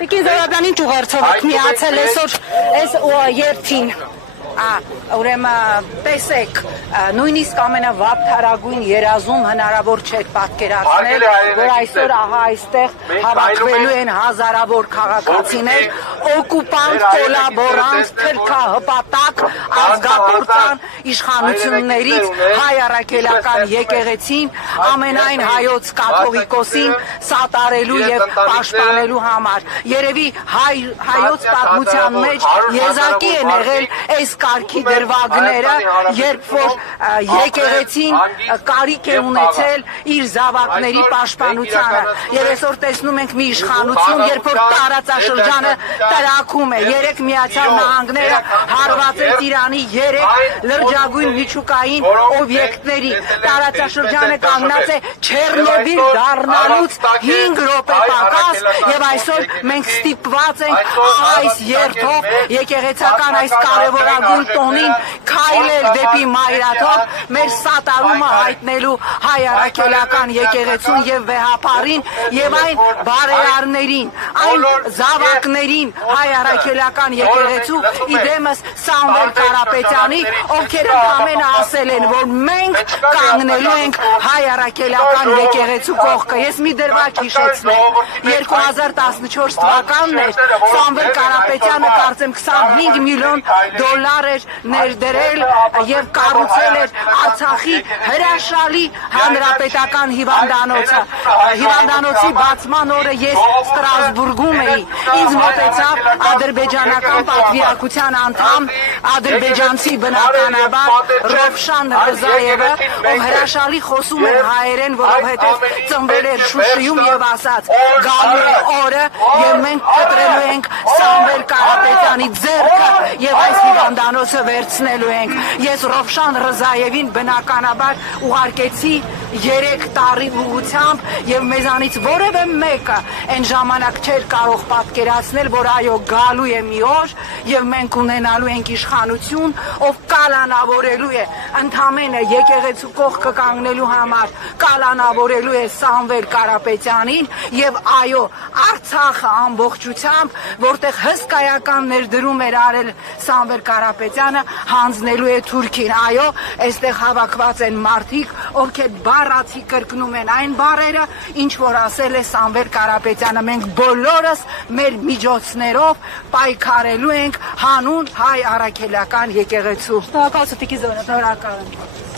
Տիկին Զորաբյանին ճուղերցով եք միացել այսօր այս երթին, ուրեմն տեսեք, նույնիսկ ամենավատթարագույն երազում հնարավոր չէ պատկերացնել, որ այսօր ահա այստեղ հավաքվելու են հազարավոր քաղաքացիներ, օկուպանտ, կոլաբորանտ, թրքահպատակ, ազգապարտան իշխանություններից հայ առաքելական եկեղեցին ամենայն հայոց կաթողիկոսին սատարելու եւ պաշտպանելու համար։ Երևի հայոց պատմության մեջ եզակի են եղել այս կարգի դրվագները, երբ որ եկեղեցին կարիք է ունեցել իր զավակների պաշտպանությանը։ Եվ այսօր տեսնում ենք մի իշխանություն, երբ որ տարածաշրջանը տրաքում է, 3 Միացյալ Նահանգները հարված են Իրանի 3 լրջագույն միջուկային օբյեկտների, տարածաշրջանը կանգնած է Չեռնոբիլ դառնալուց 5 րոպե պակաս, եւ այսօր մենք ստիպված ենք այս երթով եկեղեցական այս կարևորագույն տոնին քայլել դեպի մայրաթող, մեր սատարումը հայտնելու հայ առաքելական եկեղեցուն եւ վեհապարին եւ այն բարերարներին, այն զավակներին հայ առաքելական եկեղեցու իդեմս Սամվել Կարապետյանի, ովքեր ընդամենը ասել են, որ մենք կանգնելու ենք հայ առաքելական եկեղեցու կողքը։ Ես մի դրվագ հիշեցնեմ, 2014 թվականն էր, Սամվել Կարապետյանը կարծեմ 25 միլիոն դոլար էր ներդրել եւ կառուցել էր Արցախի հրաշալի հանրապետական հիվանդանոցը։ Հիվանդանոցի բացման օրը ես Ստրասբուրգում էի, ինձ մոտեցավ ադրբեջանական պատվիրակության անդամ, ադրբեջանցի բնականաբար Ռովշան Ռզայևը, ով հրաշալի խոսում էր հայերեն, որովհետև ծնվել էր Շուշիում եւ ասաց գալու է օրը եւ մենք կտրելու ենք Սամվել Կարապետյանի ձեռքը եւ այս հիվանդանոցը վերցնելու ենք։ Ես Ռովշան Ռզայևին բնականաբար ուղարկեցի 3 տարի ուղղությամբ եւ մեզանից որևէ մեկը այն ժամանակ չէր կարող պատկերացնել, որ այո գալու է մի օր եւ մենք ունենալու ենք իշխանություն, ով կալանավորելու է ընդամենը եկեղեցու կողքը կանգնելու համար, կալանավորելու է Սամվել Կարապետյանին եւ այո Արցախը ամբողջությամբ, որտեղ հսկայական ներդրում էր արել Սամվել Կարապետյանը, հանձնելու է Թուրքին։ Այո, այստեղ հավաքված են մարդիկ, ովքեր բառացի կրկնում են այն բառերը, ինչ որ ասել է Սամվել Կարապետյանը։ Մենք բոլորս մեր միջոցներով պայքարելու ենք հանուն հայ առաքելական եկեղեցու։ Շնորհակալություն Տիկին Զորաբյան։